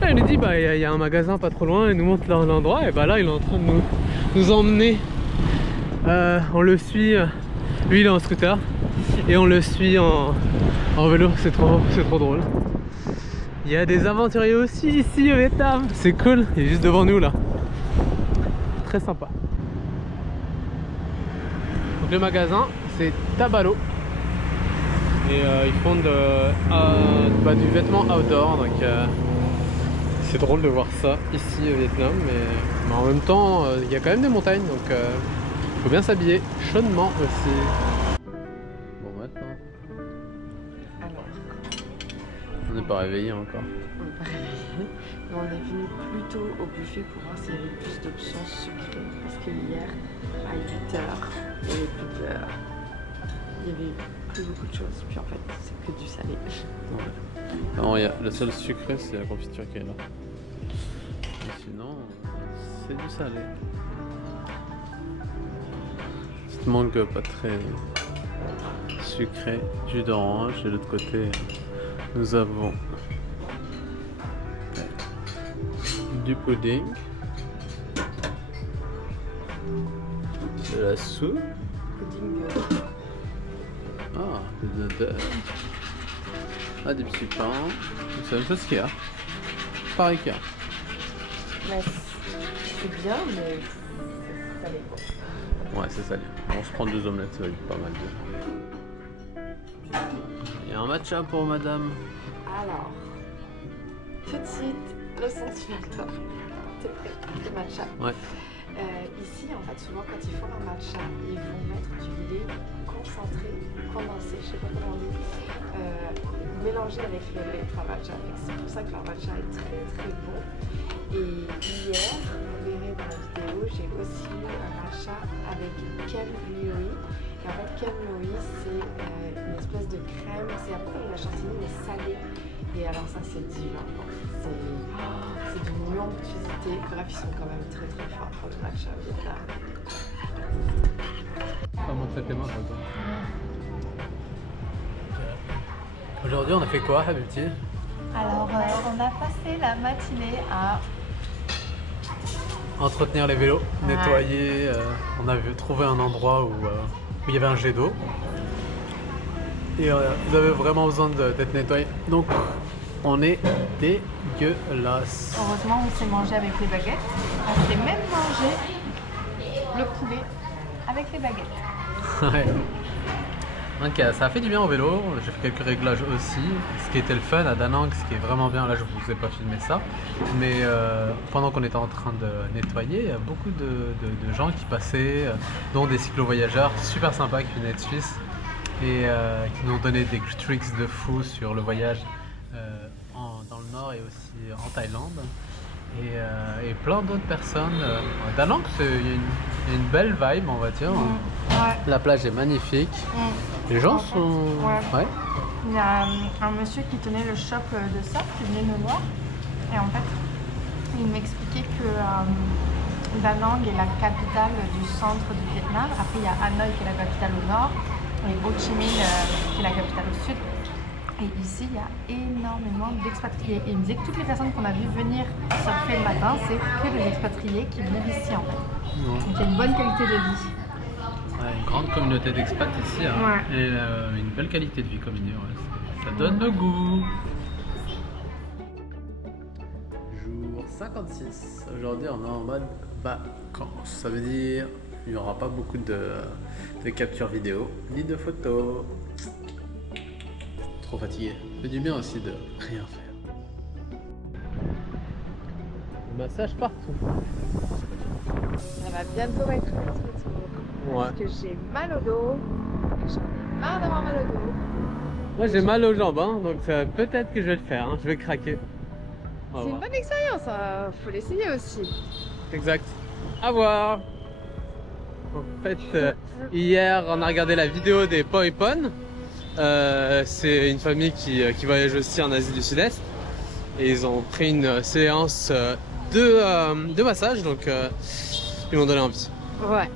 Et il nous dit bah il y a un magasin pas trop loin, il nous montre l'endroit. Et bah là il est en train de nous emmener, on le suit, lui il est en scooter et on le suit en vélo, c'est trop drôle. Il y a des aventuriers aussi ici au Vietnam, c'est cool, il est juste devant nous là, très sympa. Donc le magasin c'est Tabalo. Et ils font du vêtement outdoor, donc c'est drôle de voir ça ici au Vietnam, mais en même temps il y a quand même des montagnes, donc il faut bien s'habiller chaudement aussi. Bon maintenant, Alors, on n'est pas réveillé encore. on n'est pas réveillé, mais on est venu plus tôt au buffet pour voir s'il y avait plus d'options sucrées. Parce que hier, à 8h, il n'y avait plus de beurre. Il y avait plus beaucoup de choses, puis en fait c'est que du salé. Ouais. Non, le seul sucré c'est la confiture qui est là. Et sinon c'est du salé. Petite mangue pas très sucré, jus d'orange, et de l'autre côté nous avons du pudding, de la soupe. Pudding. Ah, des odeurs. Ah, des petits pains. C'est la même chose qu'il y a. Pareil qu'il y a. Mais c'est bien, mais c'est salé quoi. Ouais, c'est salé. On se prend 2 omelettes, ça va être pas mal déjà. Il y a un matcha pour madame. Alors, petite leçon de suivante. T'es prêt? Le matcha. Ouais. Ici, en fait, souvent quand ils font leur matcha, ils vont mettre du lait concentré, condensé, je sais pas comment on dit, mélangé avec le lait de leur matcha. C'est pour ça que leur matcha est très très bon. Et hier, vous verrez dans la vidéo, j'ai aussi eu un matcha avec Kem Lui. Et en fait, Kem Lui, c'est une espèce de crème, c'est un peu comme la chantilly mais salée. Et alors ça c'est divin, c'est d'une onctuosité. Bref, ils sont quand même très très forts pour le matcha au Vietnam. Pas montrer tes mains toi. Aujourd'hui on a fait quoi Habibti? Alors, on a passé la matinée à Entretenir les vélos, Ouais. nettoyer, on avait trouvé un endroit où il y avait un jet d'eau. Et vous avez vraiment besoin d'être nettoyé. Donc on est dégueulasse. Heureusement, on s'est mangé avec les baguettes. On s'est même mangé le poulet avec les baguettes. Ouais. Donc ça a fait du bien au vélo, j'ai fait quelques réglages aussi. Ce qui était le fun à Da Nang, ce qui est vraiment bien, là je vous ai pas filmé ça, mais pendant qu'on était en train de nettoyer, il y a beaucoup de gens qui passaient, dont des cyclo-voyageurs super sympas qui venaient de Suisse et qui nous ont donné des tricks de fou sur le voyage dans le nord et aussi en Thaïlande. Et plein d'autres personnes. Da Nang, il y a une belle vibe, on va dire. Ouais. La plage est magnifique. Les gens sont... Ouais. Il y a un monsieur qui tenait le shop de surf qui venait nous voir. Et en fait, il m'expliquait que Da Nang est la capitale du centre du Vietnam. Après, il y a Hanoï qui est la capitale au nord. Et Ho Chi Minh qui est la capitale au sud. Et ici, il y a énormément d'expatriés. Et il me disait que toutes les personnes qu'on a vu venir surfer le matin, c'est que des expatriés qui vivent ici en fait. Ouais. Donc il y a une bonne qualité de vie. Ouais, une grande communauté d'expats ici. Hein. Ouais. Et une belle qualité de vie comme il dit. Ouais. Ça donne le goût. Jour 56. Aujourd'hui, on est en mode vacances. Ça veut dire qu'il n'y aura pas beaucoup de captures vidéo ni de photos. Trop fatigué. Ça fait du bien aussi de rien faire. Massage partout. Ça va bientôt être notre tour. Ouais. Parce que j'ai mal au dos. Et j'en ai marre d'avoir mal au dos. Moi j'ai mal aux jambes, hein, donc peut-être que je vais le faire. Hein. Je vais craquer. On va C'est une voir. bonne expérience, hein. Faut l'essayer aussi. Exact. À voir. En fait, hier on a regardé la vidéo des Poi Pon. C'est une famille qui voyage aussi en Asie du Sud-Est et ils ont pris une séance de massage, donc ils m'ont donné envie. Ouais.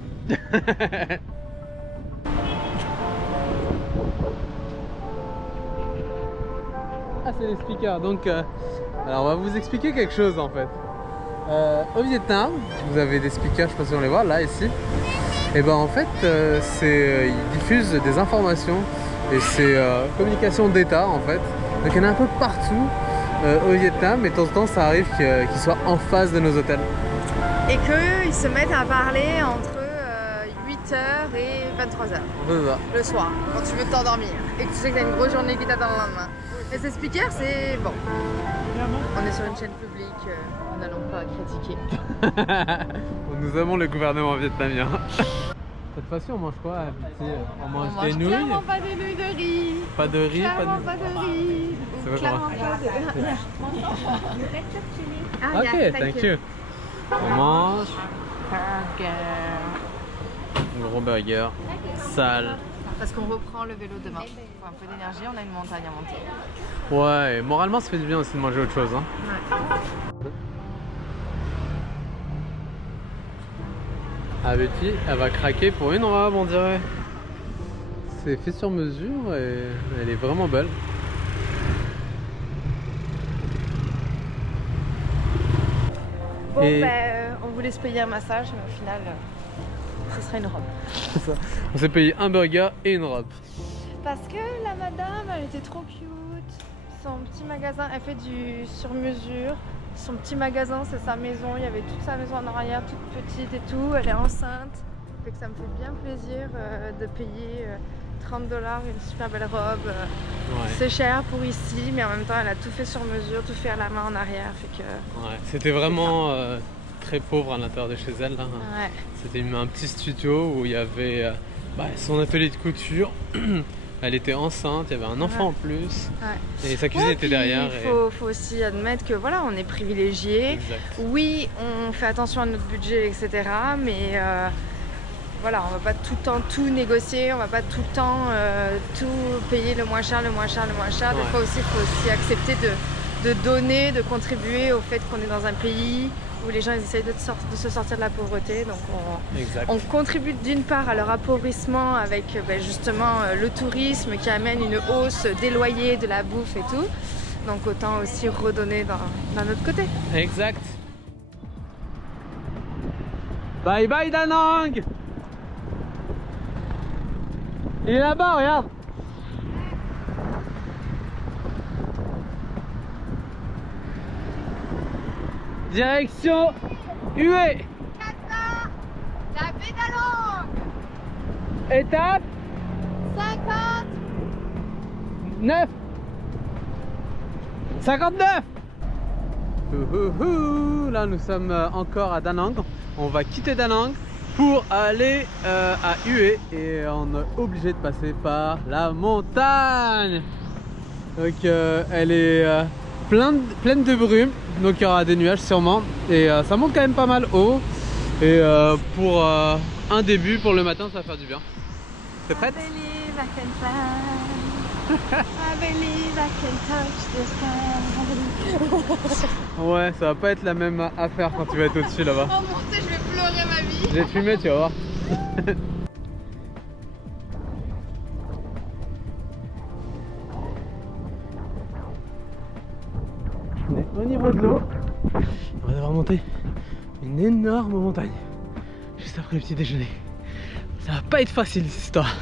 Ah, c'est les speakers, donc alors on va vous expliquer quelque chose en fait. Au Vietnam, vous avez des speakers, je sais pas si on les voit là, ici. Et ben en fait, ils diffusent des informations et c'est communication d'État en fait. Donc il y en a un peu partout au Vietnam, et de temps en temps ça arrive qu'ils soient en face de nos hôtels. Et qu'ils se mettent à parler entre 8h et 23h C'est ça. le soir, quand tu veux t'endormir et que tu sais que tu as une grosse journée qui t'attend le lendemain. Et ces speakers, c'est bon. On est sur une chaîne publique, nous n'allons pas critiquer. Nous avons le gouvernement vietnamien. Cette fois-ci, on mange quoi à Piti? On mange des nouilles. Clairement pas des nouilles de riz. Pas de riz, Clairement pas de riz. C'est quoi Clairement pas de... Ok, thank you. On mange Burger. un gros burger, sale. Parce qu'on reprend le vélo demain. Faut un peu d'énergie, on a une montagne à monter. Ouais, et moralement ça fait du bien aussi de manger autre chose. Hein. Ouais. Ah Betty, elle va craquer pour une robe on dirait. C'est fait sur mesure et elle est vraiment belle. Bon, Et- on voulait se payer un massage, mais au final, ce sera une robe. On s'est payé un burger et une robe. Parce que la madame, elle était trop cute. Son petit magasin, elle fait du sur mesure. Son petit magasin, c'est sa maison. Il y avait toute sa maison en arrière, toute petite et tout. Elle est enceinte. Fait que ça me fait bien plaisir de payer 30 $, une super belle robe. Ouais. C'est cher pour ici, mais en même temps, elle a tout fait sur mesure, tout fait à la main en arrière. Fait que, Ouais. C'était vraiment très pauvre à l'intérieur de chez elle. Là. ouais. C'était un petit studio où il y avait son atelier de couture. Elle était enceinte, il y avait un enfant en plus. Ouais. Et sa cuisine Ouais, était puis derrière. Il faut aussi admettre que voilà, on est privilégié. Exact. Oui, on fait attention à notre budget, etc. Mais voilà, on va pas tout le temps tout négocier, on va pas tout le temps tout payer le moins cher, le moins cher, le moins cher. Des Ouais. fois aussi, il faut aussi accepter de donner, de contribuer au fait qu'on est dans un pays où les gens ils essayent de se sortir de la pauvreté. Donc Exact. on contribue d'une part à leur appauvrissement avec justement le tourisme qui amène une hausse des loyers, de la bouffe et tout. Donc autant aussi redonner d'un autre côté. Exact. Bye bye Da Nang. Il est là-bas, regarde. Direction Hue. La baie d'Along, Étape 50. 9 59. Là nous sommes encore à Da Nang. On va quitter Da Nang pour aller à Hue et on est obligé de passer par la montagne. Donc elle est pleine de brume, donc il y aura des nuages sûrement et ça monte quand même pas mal haut et pour un début pour le matin ça va faire du bien. T'es prête? Ouais, ça va pas être la même affaire quand tu vas être au-dessus là-bas. En montée, je vais pleurer ma vie. Je vais te filmer, tu vas voir. On est au niveau de l'eau. On va devoir monter une énorme montagne juste après le petit déjeuner. Ça va pas être facile cette histoire.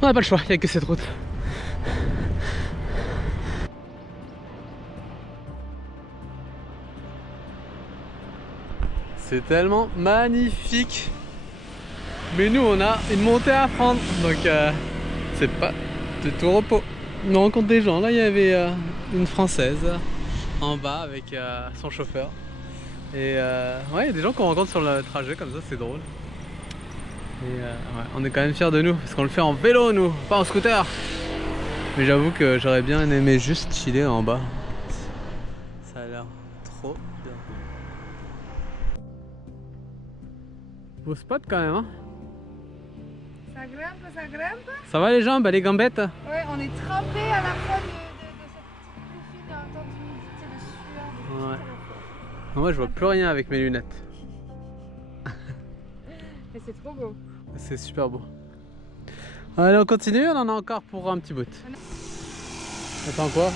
On n'a pas le choix, il n'y a que cette route. C'est tellement magnifique. Mais nous on a une montée à prendre. Donc c'est pas de tout repos. On rencontre des gens. Là il y avait une Française en bas avec son chauffeur. Et ouais, il y a des gens qu'on rencontre sur le trajet comme ça, c'est drôle. Et ouais, on est quand même fiers de nous parce qu'on le fait en vélo nous, pas en scooter. Mais j'avoue que j'aurais bien aimé juste chiller en bas. Ça a l'air trop bien. Beau spot quand même hein. Ça grimpe. Ça va les jambes, les gambettes? Ouais, on est trempés à la fois de cette pluie fine et en même temps d'humidité, de sueur. Ouais. Moi je vois plus rien avec mes lunettes. Et c'est trop beau. C'est super beau. Allez on continue, on en a encore pour un petit bout. Attends quoi?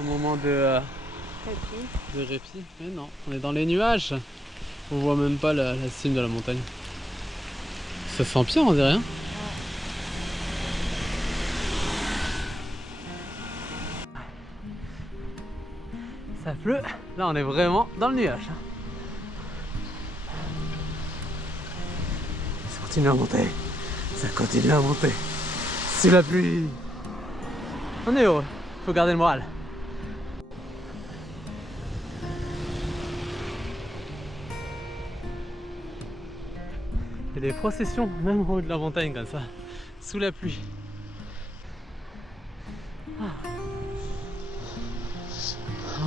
Un moment de répit. Mais non, on est dans les nuages. On voit même pas la cime de la montagne. Ça sent pire on dirait hein. Ça pleut, là on est vraiment dans le nuage. Ça continue à monter, ça continue à monter. C'est la pluie. On est heureux, faut garder le moral. Il y a des processions même en haut de la montagne comme ça, sous la pluie.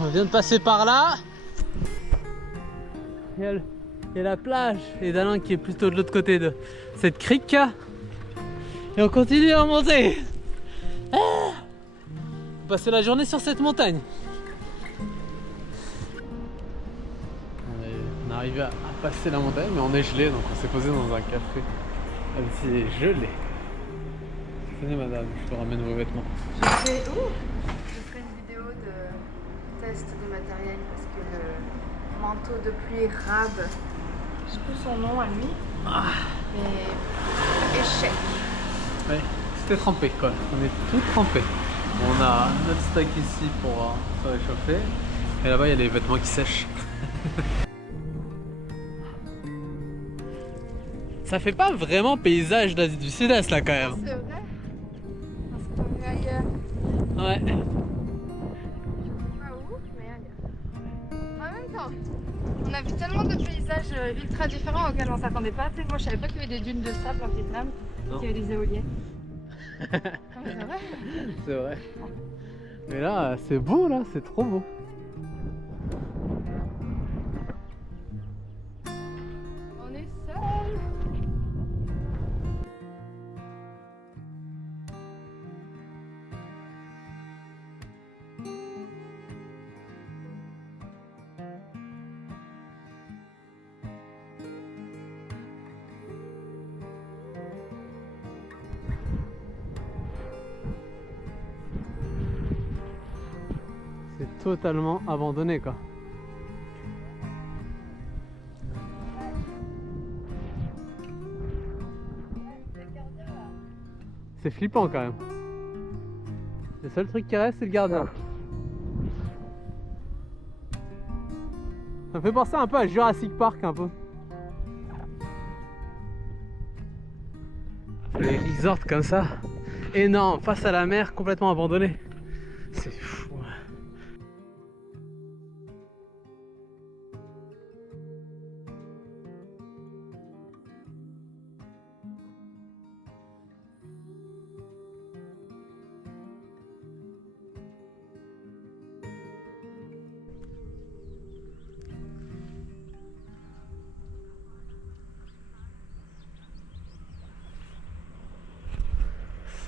On vient de passer par là. Il y a la plage et Da Nang qui est plutôt de l'autre côté de cette crique. Et on continue à monter. On va passer la journée sur cette montagne. On est arrivé à passer la montagne mais on est gelé donc on s'est posé dans un café. C'est gelé. Tenez madame, je vous ramène vos vêtements. Je ferai une vidéo de test de matériel parce que le manteau de pluie Rab, je sais plus son nom à lui, mais échec. Ouais, c'était trempé quoi, on est tout trempé. On a notre stock ici pour se réchauffer et là-bas il y a les vêtements qui sèchent. Ça fait pas vraiment paysage d'Asie du Sud-Est là quand même. C'est vrai. Parce qu'on est ailleurs. Ouais. Pas où, mais ailleurs. En même temps, on a vu tellement de paysages ultra différents auxquels on s'attendait pas. Tu sais, moi je savais pas qu'il y avait des dunes de sable en Vietnam, qu'il y avait des éoliennes. Ah, mais c'est vrai. C'est vrai. Mais là c'est beau là, c'est trop beau. On est seul. C'est totalement abandonné quoi. C'est flippant quand même. Le seul truc qui reste c'est le gardien. Ça me fait penser un peu à Jurassic Park un peu. Les resorts comme ça, énormes, face à la mer, complètement abandonnés. C'est fou.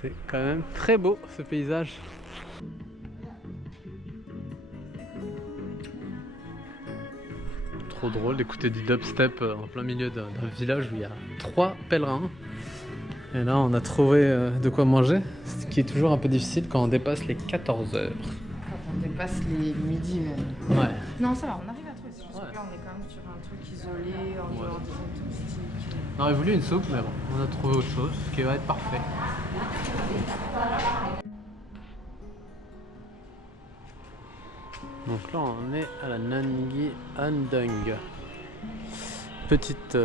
C'est quand même très beau ce paysage. Trop drôle d'écouter du dubstep en plein milieu d'un village où il y a 3 pèlerins. Et là on a trouvé de quoi manger, ce qui est toujours un peu difficile quand on dépasse les 14 heures. Quand on dépasse les midi même. Ouais. Non, ça va, on arrive à trouver. C'est juste que là, on est quand même sur un truc isolé, en dehors des zones touristiques. On aurait voulu une soupe, mais bon, on a trouvé autre chose, ce qui va être parfait. Donc là, on est à la Nangi Andung. Petite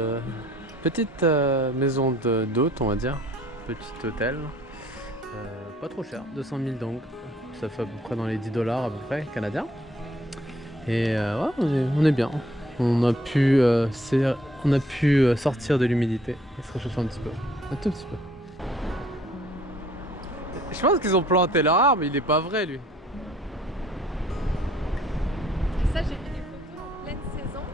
maison d'hôte, on va dire. Petit hôtel. Pas trop cher, 200 000 dong. Ça fait à peu près dans les 10 $ à peu près, canadiens. Et ouais, on est bien. On a pu sortir de l'humidité et se réchauffer un petit peu. Un tout petit peu. Je pense qu'ils ont planté leur arbre, mais il est pas vrai lui. Et ça, j'ai vu des photos en pleine saison.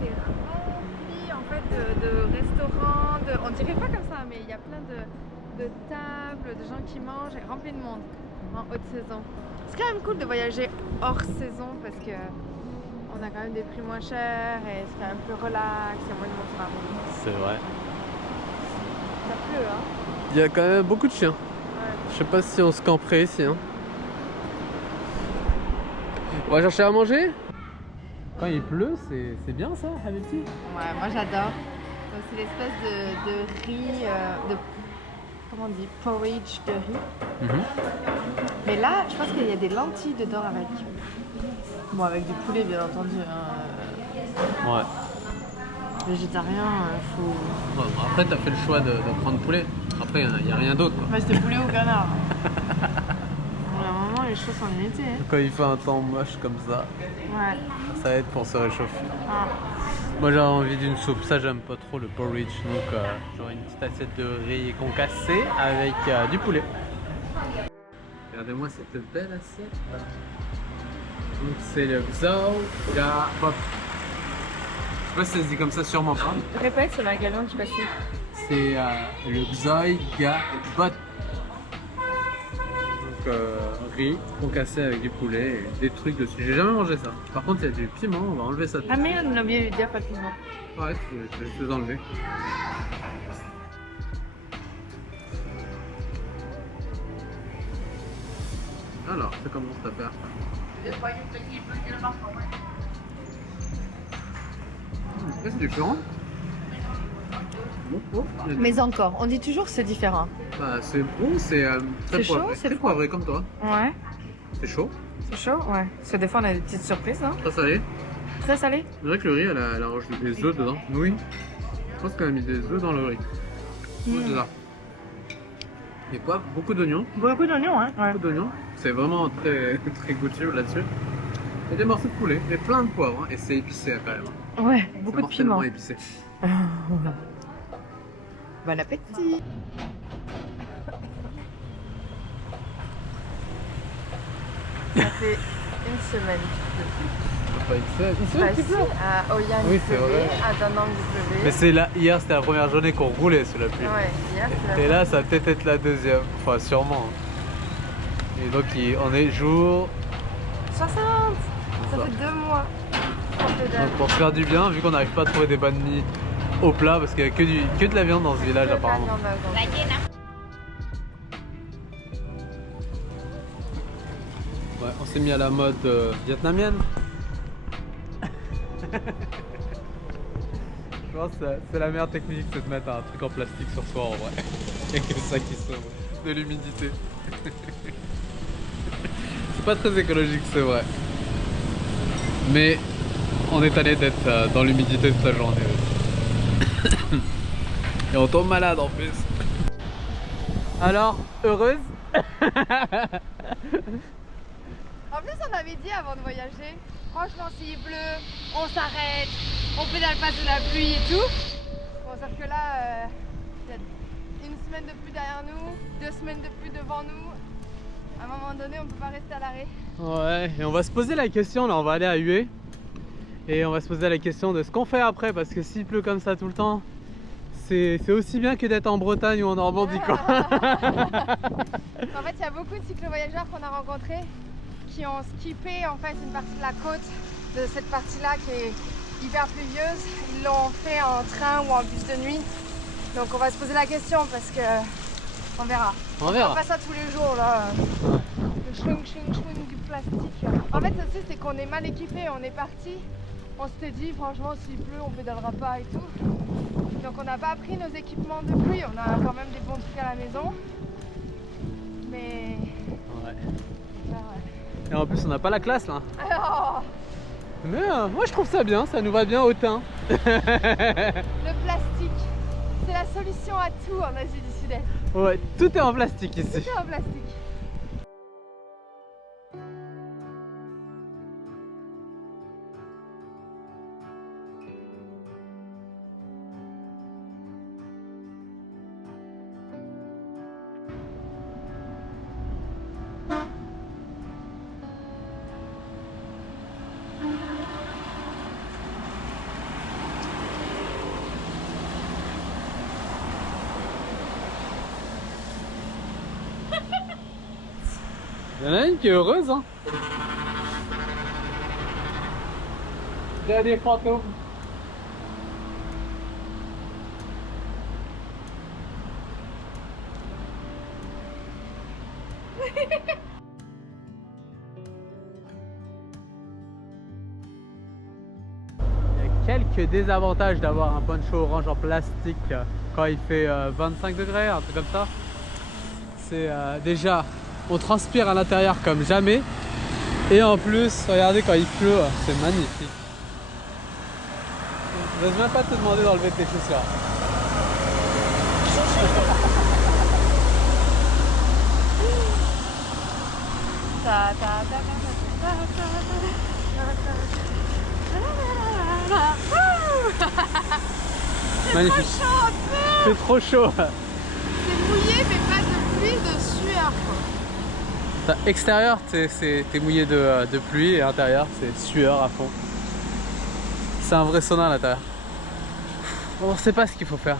C'est rempli en fait de restaurants, on dirait pas comme ça, mais il y a plein de tables, de gens qui mangent, et rempli de monde en haute saison. C'est quand même cool de voyager hors saison parce que on a quand même des prix moins chers et c'est quand même plus relax, il y a moins de monde sur la route. C'est vrai. Ça pleut, hein. Il y a quand même beaucoup de chiens. Ouais. Je sais pas si on se camperait ici. Hein. On va chercher à manger. Quand il pleut, c'est bien ça, Habibti? Ouais, moi j'adore. Donc c'est l'espèce de riz, comment on dit, porridge de riz. Mais là, je pense qu'il y a des lentilles dedans avec. Bon, avec du poulet bien entendu. Hein. Ouais. Végétarien, faut. Bon, après, t'as fait le choix de prendre poulet. Après, il n'y a rien d'autre. Ouais, c'était poulet au canard. Bon, à un moment, les choses sont limitées. Hein. Quand il fait un temps moche comme ça, Ouais. ça aide pour se réchauffer. Ah. Moi, j'ai envie d'une soupe. Ça, j'aime pas trop le porridge. Donc, j'aurais une petite assiette de riz concassé avec du poulet. Regardez-moi cette belle assiette. Donc, c'est le Xiao Ga Bop. Je sais pas si ça se dit comme ça, sûrement pas. Répète, c'est la galon qui passait. C'est le Xiao Ga Bop. Donc, riz concassé avec du poulet et des trucs dessus. J'ai jamais mangé ça. Par contre, il y a du piment, on va enlever ça. Ah merde, on a oublié de lui dire pas de piment. Ouais, je vais les enlever. Alors, ça commence à faire. C'est différent. Bon, Mais encore, on dit toujours que c'est différent. bah, c'est bon, c'est très C'est chaud, poivré. c'est Très froid. poivré comme toi. Ouais. C'est chaud, C'est chaud, ouais. Parce que des fois on a des petites surprises, non? très salé. Très salé. C'est vrai que le riz, elle a rajouté des œufs dedans. Oui. Je pense qu'elle a mis des œufs dans le riz. C'est ça. Et quoi? Beaucoup d'oignons. Beaucoup d'oignons, hein? Ouais. Beaucoup d'oignons. C'est vraiment très, très goûteux là-dessus. Et des morceaux de poulet. Et plein de poivre. Hein. Et c'est épicé quand même. Ouais, beaucoup de piment. Mortellement épicé. Bon appétit. Ça fait une semaine Pas épicé. qu'il pleut. À Hoi An, Oui, il c'est pleuvait. vrai. À Da Nang, il pleuvait. Mais c'est là, hier c'était la première journée qu'on roulait sous la pluie. Ouais, hier c'est Et là ça va peut-être être la deuxième. Enfin sûrement. Et donc on est jour. 60. Ça fait 2 mois. Donc pour se faire du bien, vu qu'on n'arrive pas à trouver des bonnes nids au plat, parce qu'il n'y a que de la viande dans ce village apparemment. Ouais, on s'est mis à la mode vietnamienne. Je pense que c'est la meilleure technique, c'est de mettre un truc en plastique sur soi en vrai. Et que ça qui sauve de l'humidité. C'est pas très écologique, c'est vrai. Mais on est allé d'être dans l'humidité toute la journée aussi. Et on tombe malade en plus. Alors, heureuse? En plus, on avait dit avant de voyager, franchement, s'il pleut, on s'arrête, on pédale pas sous la pluie et tout. Bon, sauf que là, il y a une semaine de pluie derrière nous, 2 semaines de pluie devant nous. À un moment donné, on peut pas rester à l'arrêt. Ouais, et on va se poser la question, là, on va aller à Hué. Et on va se poser la question de ce qu'on fait après, parce que s'il pleut comme ça tout le temps, c'est aussi bien que d'être en Bretagne ou en Normandie, quoi. En fait, il y a beaucoup de cyclo-voyageurs qu'on a rencontrés qui ont skippé en fait une partie de la côte de cette partie-là qui est hyper pluvieuse. Ils l'ont fait en train ou en bus de nuit. Donc on va se poser la question parce que on verra. On verra. On fait pas ça tous les jours là. Le chling du plastique. En fait, aussi c'est qu'on est mal équipé. On est parti. On s'était dit franchement s'il pleut on pédalera pas et tout. Donc on n'a pas pris nos équipements de pluie. On a quand même des bons trucs à la maison. Mais Ouais. ouais. Et en plus, on n'a pas la classe là. Alors, Mais moi je trouve ça bien, ça nous va bien au teint. le plastique, c'est la solution à tout en Asie du Sud-Est. Ouais, tout est en plastique ici. Tout est en plastique. Il y en a une qui est heureuse, hein. Il y a des fantômes. Il y a quelques désavantages d'avoir un poncho orange en plastique quand il fait 25 degrés, un truc comme ça. C'est déjà, on transpire à l'intérieur comme jamais. Et en plus, regardez quand il pleut, c'est magnifique. Je n'ose même pas te demander d'enlever tes chaussures. Magnifique. C'est trop chaud. C'est mouillé mais pas de pluie, de sueur quoi. Extérieur, t'es mouillé de pluie et intérieur, c'est sueur à fond. C'est un vrai sauna à l'intérieur. On ne sait pas ce qu'il faut faire.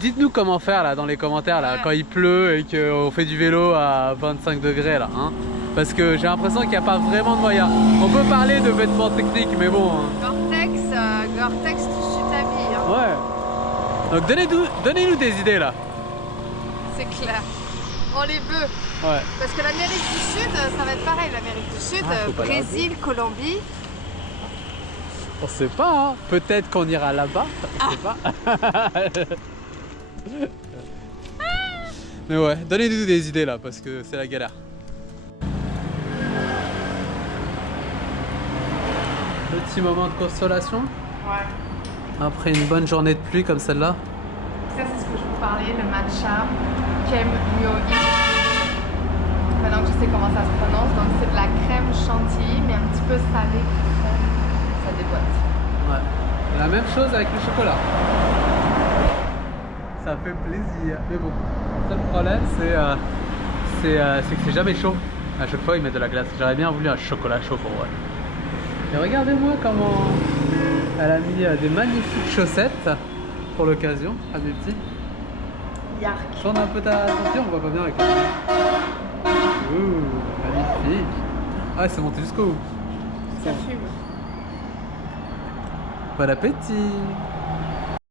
Dites-nous comment faire là dans les commentaires là, quand il pleut et qu'on fait du vélo à 25 degrés là. Hein, parce que j'ai l'impression qu'il n'y a pas vraiment de moyen. On peut parler de vêtements techniques mais bon. Hein. Gore-Tex, tu sues ta vie. Hein. Ouais. Donc donnez-nous des idées là. C'est clair. On les veut. Ouais. Parce que l'Amérique du Sud, ça va être pareil. L'Amérique du Sud, faut pas Brésil, Colombie. On sait pas, hein. Peut-être qu'on ira là-bas, on sait pas. Mais ouais, donnez-nous des idées là, parce que c'est la galère. Petit moment de consolation. Ouais. Après une bonne journée de pluie comme celle-là. Ça, c'est ce que je vous parlais, le matcha Kem Myoi. Maintenant que je sais comment ça se prononce, donc c'est de la crème chantilly, mais un petit peu salée. Ça déboîte. Ouais. La même chose avec le chocolat. Ça fait plaisir. Mais bon, le seul problème, c'est que c'est jamais chaud. À chaque fois, ils mettent de la glace. J'aurais bien voulu un chocolat chaud pour moi. Et regardez-moi comment elle a mis des magnifiques chaussettes pour l'occasion, à mes petits. Yark. Tourne un peu ta ceinture, on voit pas bien avec la ouh, magnifique. Ah, c'est monté jusqu'au bout. Ça fume. Bon appétit.